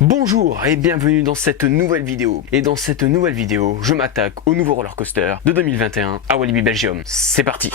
Bonjour et bienvenue dans cette nouvelle vidéo. Et dans cette nouvelle vidéo, je m'attaque au nouveau roller coaster de 2021 à Walibi Belgium. C'est parti.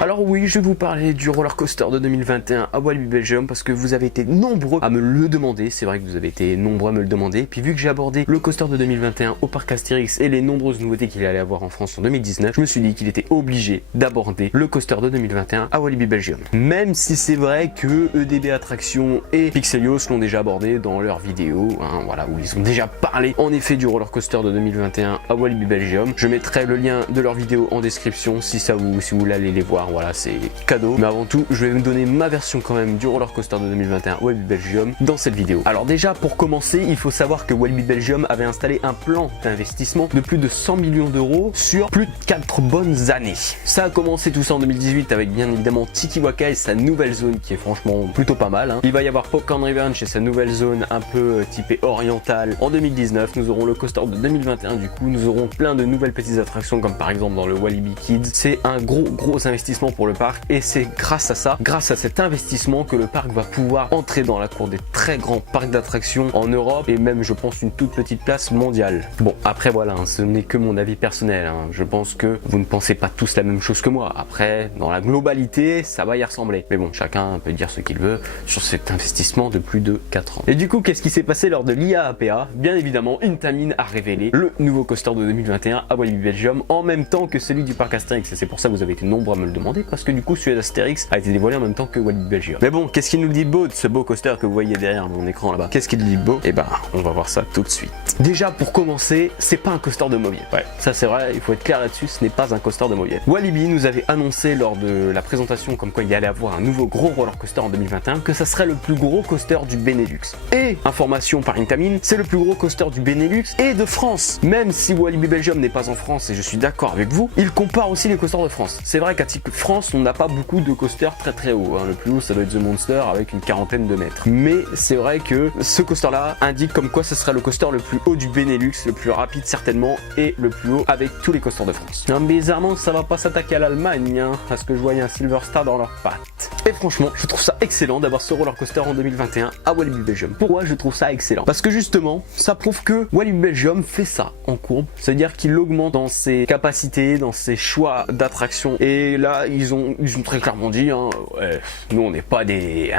Alors oui, je vais vous parler du roller coaster de 2021 à Walibi Belgium parce que vous avez été nombreux à me le demander. C'est vrai que vous avez été nombreux à me le demander. Puis vu que j'ai abordé le coaster de 2021 au parc Astérix et les nombreuses nouveautés qu'il allait avoir en France en 2019, je me suis dit qu'il était obligé d'aborder le coaster de 2021 à Walibi Belgium. Même si c'est vrai que EDB Attractions et Pixelios l'ont déjà abordé dans leurs vidéos, voilà, où ils ont déjà parlé en effet du roller coaster de 2021 à Walibi Belgium. Je mettrai le lien de leur vidéo en description si vous voulez aller les voir. Voilà, c'est cadeau. Mais avant tout, je vais vous donner ma version quand même du roller coaster de 2021 Walibi Belgium dans cette vidéo. Alors déjà, pour commencer, il faut savoir que Walibi Belgium avait installé un plan d'investissement de plus de 100 millions d'euros sur plus de 4 bonnes années. Ça a commencé tout ça en 2018 avec bien évidemment Tiki Waka et sa nouvelle zone qui est franchement plutôt pas mal. Il va y avoir Popcorn Revenge et sa nouvelle zone un peu typée orientale en 2019. Nous aurons le coaster de 2021 du coup. Nous aurons plein de nouvelles petites attractions comme par exemple dans le Walibi Kids. C'est un gros investissement pour le parc et c'est grâce à ça, grâce à cet investissement que le parc va pouvoir entrer dans la cour des très grands parcs d'attractions en Europe et même je pense une toute petite place mondiale. Bon après voilà, ce n'est que mon avis personnel, je pense que vous ne pensez pas tous la même chose que moi. Après dans la globalité ça va y ressembler, mais bon chacun peut dire ce qu'il veut sur cet investissement de plus de 4 ans. Et du coup qu'est-ce qui s'est passé lors de l'IAAPA? Bien évidemment Intamin a révélé le nouveau coaster de 2021 à Walibi Belgium en même temps que celui du parc Astérix et c'est pour ça que vous avez été nombreux à me le demander parce que du coup celui d'Astérix a été dévoilé en même temps que Walibi Belgium. Mais bon, qu'est-ce qu'il nous dit de beau de ce beau coaster que vous voyez derrière mon écran là-bas? Qu'est-ce qu'il dit de beau? Et ben, on va voir ça tout de suite. Déjà pour commencer, c'est pas un coaster de mauviette. Ouais, ça c'est vrai, il faut être clair là-dessus, ce n'est pas un coaster de mauviette. Walibi nous avait annoncé lors de la présentation comme quoi il y allait avoir un nouveau gros roller coaster en 2021 que ça serait le plus gros coaster du Benelux. Et information par Intamin, c'est le plus gros coaster du Benelux et de France. Même si Walibi Belgium n'est pas en France et je suis d'accord avec vous, il compare aussi les coasters de France. C'est vrai qu'à titre France, on n'a pas beaucoup de coasters très haut. Le plus haut, ça doit être The Monster avec une quarantaine de mètres. Mais c'est vrai que ce coaster-là indique comme quoi ce sera le coaster le plus haut du Benelux, le plus rapide certainement, et le plus haut avec tous les coasters de France. Bizarrement, ça va pas s'attaquer à l'Allemagne, à ce que je voyais un Silver Star dans leurs pattes. Et franchement, je trouve ça excellent d'avoir ce roller coaster en 2021 à Walibi Belgium. Pourquoi je trouve ça excellent? Parce que justement, ça prouve que Walibi Belgium fait ça en courbe, c'est-à-dire qu'il augmente dans ses capacités, dans ses choix d'attraction. Et là, ils ont très clairement dit, ouais, nous on n'est pas des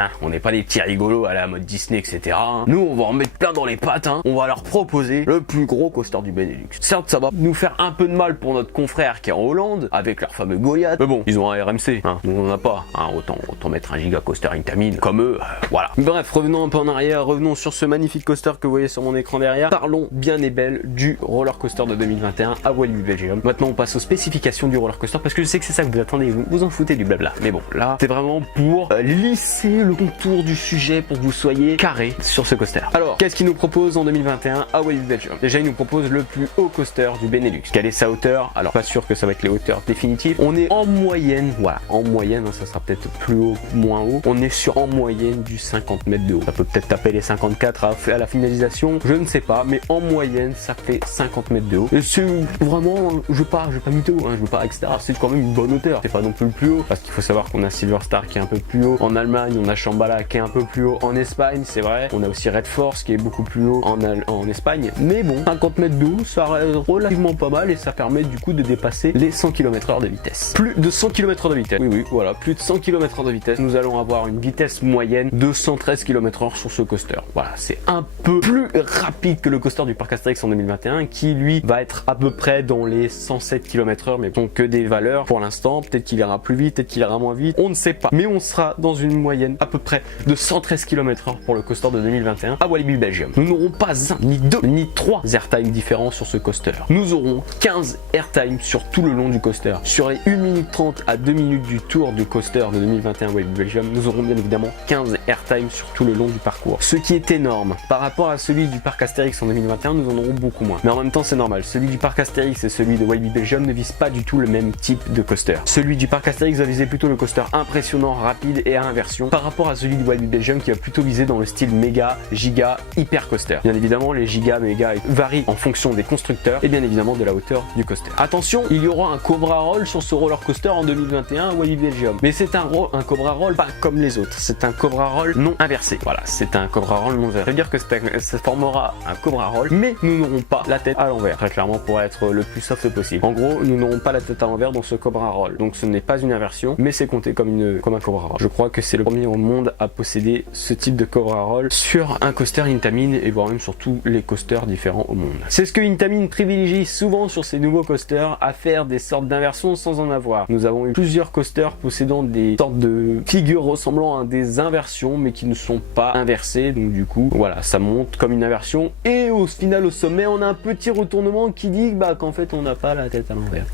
petits rigolos à la mode Disney, etc. Nous on va en mettre plein dans les pattes, on va leur proposer le plus gros coaster du Benelux. Certes, ça va nous faire un peu de mal pour notre confrère qui est en Hollande avec leur fameux Goliath, mais bon, ils ont un RMC, nous on n'en a pas, autant mettre un giga coaster Intamin comme eux, voilà. Bref, revenons un peu en arrière, revenons sur ce magnifique coaster que vous voyez sur mon écran derrière. Parlons bien et belle du roller coaster de 2021 à Walibi Belgium. Maintenant on passe aux spécifications du roller coaster parce que je sais que c'est ça que vous attendez, vous en foutez du blabla. Mais bon, là, c'est vraiment pour lisser le contour du sujet pour que vous soyez carré sur ce coaster. Alors, qu'est-ce qu'il nous propose en 2021 à Walibi Belgium? Déjà, il nous propose le plus haut coaster du Benelux. Quelle est sa hauteur? Alors, pas sûr que ça va être les hauteurs définitives. On est en moyenne, voilà, en moyenne, ça sera peut-être plus haut, moins haut. On est sur en moyenne du 50 mètres de haut. Ça peut peut-être taper les 54 à la finalisation, je ne sais pas, mais en moyenne, ça fait 50 mètres de haut. Et c'est vraiment, je veux pas mytho, je veux pas, etc. C'est quand même une bonne hauteur. C'est pas non plus le plus haut, parce qu'il faut savoir qu'on a Silver Star qui est un peu plus haut en Allemagne, on a Shambhala qui est un peu plus haut en Espagne, c'est vrai. On a aussi Red Force qui est beaucoup plus haut en Espagne. Mais bon, 50 mètres de haut, ça reste relativement pas mal et ça permet du coup de dépasser les 100 km/h de vitesse. Plus de 100 km/h de vitesse. Oui, voilà, plus de 100 km/h de vitesse, nous allons avoir une vitesse moyenne de 113 km/h sur ce coaster. Voilà, c'est un peu plus rapide que le coaster du parc Astérix en 2021 qui lui va être à peu près dans les 107 km/h, mais bon, que des valeurs pour l'instant. Peut-être qu'il ira plus vite, peut-être qu'il ira moins vite, on ne sait pas. Mais on sera dans une moyenne à peu près de 113 km/h pour le coaster de 2021 à Walibi Belgium. Nous n'aurons pas un, ni deux, ni trois airtime différents sur ce coaster. Nous aurons 15 airtime sur tout le long du coaster. Sur les 1 minute 30 à 2 minutes du tour du coaster de 2021 Walibi Belgium, nous aurons bien évidemment 15 airtime sur tout le long du parcours. Ce qui est énorme. Par rapport à celui du parc Astérix en 2021, nous en aurons beaucoup moins. Mais en même temps, c'est normal. Celui du parc Astérix et celui de Walibi Belgium ne visent pas du tout le même type de coaster. Celui du parc Astérix va viser plutôt le coaster impressionnant, rapide et à inversion, par rapport à celui de Walibi Belgium qui va plutôt viser dans le style méga, giga, hyper coaster. Bien évidemment, les giga, méga varient en fonction des constructeurs et bien évidemment de la hauteur du coaster. Attention, il y aura un Cobra Roll sur ce roller coaster en 2021 à Walibi Belgium. Mais c'est un Cobra Roll pas comme les autres. C'est un Cobra Roll non inversé. Voilà, c'est un Cobra Roll non inversé. Ça veut dire que ça formera un Cobra Roll, mais nous n'aurons pas la tête à l'envers. Très clairement, pour être le plus soft possible. En gros, nous n'aurons pas la tête à l'envers dans ce Cobra Roll. Donc ce n'est pas une inversion, mais c'est compté comme un Cobra Roll. Je crois que c'est le premier au monde à posséder ce type de Cobra Roll sur un coaster Intamin et voire même sur tous les coasters différents au monde. C'est ce que Intamin privilégie souvent sur ses nouveaux coasters, à faire des sortes d'inversions sans en avoir. Nous avons eu plusieurs coasters possédant des sortes de figures ressemblant à des inversions mais qui ne sont pas inversées, donc du coup voilà, ça monte comme une inversion et au final au sommet on a un petit retournement qui dit qu'en fait on n'a pas la tête à l'envers.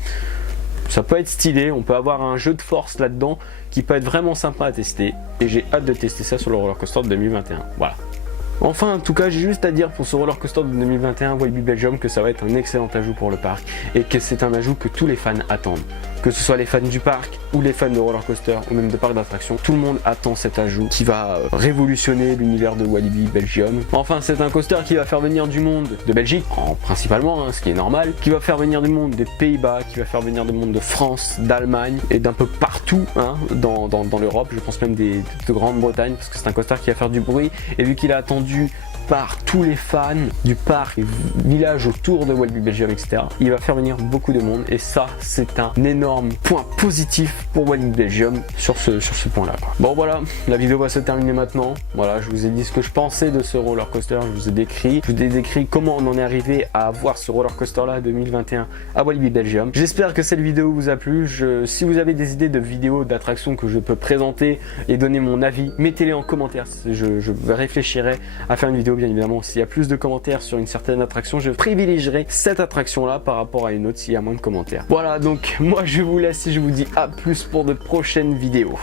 Ça peut être stylé, on peut avoir un jeu de force là-dedans qui peut être vraiment sympa à tester et j'ai hâte de tester ça sur le roller coaster de 2021. Voilà. Enfin, en tout cas, j'ai juste à dire pour ce roller coaster de 2021 Walibi Belgium que ça va être un excellent ajout pour le parc et que c'est un ajout que tous les fans attendent. Que ce soit les fans du parc ou les fans de roller coaster ou même de parcs d'attractions, tout le monde attend cet ajout qui va révolutionner l'univers de Walibi Belgium. Enfin, c'est un coaster qui va faire venir du monde de Belgique, principalement, ce qui est normal, qui va faire venir du monde des Pays-Bas, qui va faire venir du monde de France, d'Allemagne et d'un peu partout dans l'Europe, je pense même de Grande-Bretagne, parce que c'est un coaster qui va faire du bruit et vu qu'il est attendu par tous les fans du parc et village autour de Walibi Belgium, etc. Il va faire venir beaucoup de monde et ça, c'est un énorme point positif pour Walibi Belgium sur ce point-là. Bon voilà, la vidéo va se terminer maintenant. Voilà, je vous ai dit ce que je pensais de ce roller coaster, je vous ai décrit comment on en est arrivé à avoir ce roller coaster là 2021 à Walibi Belgium. J'espère que cette vidéo vous a plu. Si vous avez des idées de vidéos d'attractions que je peux présenter et donner mon avis, mettez-les en commentaire. Je réfléchirai à faire une vidéo. Bien évidemment, s'il y a plus de commentaires sur une certaine attraction, je privilégierai cette attraction là par rapport à une autre s'il y a moins de commentaires. Voilà, donc moi je vous laisse et je vous dis à plus pour de prochaines vidéos.